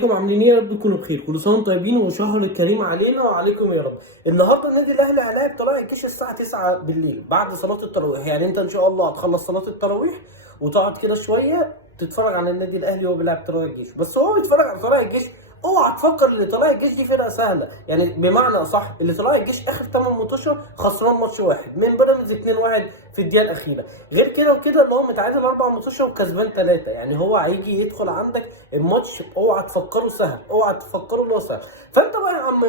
ازيكم عاملين ايه؟ يا رب تكونوا بخير. كل سنه وانتم طيبين وشهر كريم علينا وعليكم يا رب. النهارده النادي الاهلي هيلاعب طلائع الجيش الساعه 9 بالليل بعد صلاه التراويح. يعني انت ان شاء الله هتخلص صلاه التراويح وتقعد كده شويه تتفرج على النادي الاهلي وهو بيلعب طلائع الجيش. بس هو بيتفرج على طلائع الجيش اوعى تفكر ان طلائع الجيش دي فرقه سهله. يعني بمعنى اصح اللي طلائع الجيش اخر 8 ماتشات خسران ماتش واحد من بيراميدز 2-1 في الدقيقه الاخيره. غير كده وكده اللي هو متعادل 4 ماتشات وكسبان 3. يعني هو هيجي يدخل عندك الماتش اوعى تفكره سهل، اوعى تفكره اللي هو سهل. فانت بقى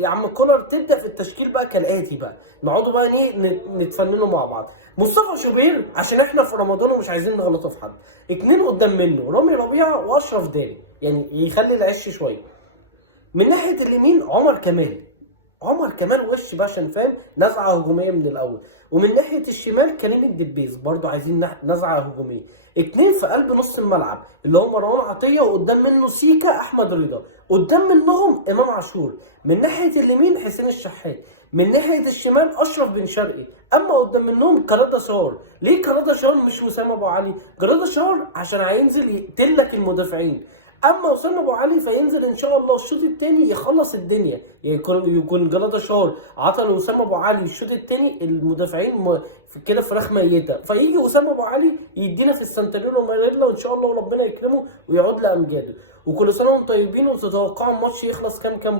يا عم كولر تبدا في التشكيل بقى كالاتي بقى. نقعدوا بقى نتفننوا مع بعض. مصطفى شوبير عشان احنا في رمضان ومش عايزين نغلطه في حد. 2 قدام منه رامي ربيعه واشرف داري، يعني يخلي العش شويه. من ناحيه اليمين عمر كمال وش بقى عشان فاهم نزعه هجوميه من الاول. ومن ناحيه الشمال كريم الدبيس برضو عايزين نزعه هجوميه. 2 في قلب نص الملعب اللي هو مروان عطيه وقدام منه سيكا احمد رضا. قدام منهم امام عاشور. من ناحيه اليمين حسين الشحات. من ناحيه الشمال اشرف بن شرقي. اما قدام منهم كرادا شار. ليه كرادا شار مش وسام ابو علي؟ كرادا شار عشان هينزل يقتلك المدافعين. اما وسام ابو علي فينزل ان شاء الله الشوط الثاني يخلص الدنيا. يعني يكون جلاده شار عطل وسام ابو علي الشوط الثاني المدافعين كده فراخ ميته. فيجي وسام ابو علي يدينا في السانتارينو ماريلا وان شاء الله وربنا يكرمه ويعود لامجاده. وكل سنه وانتم طيبين. وتتوقعوا الماتش يخلص كام؟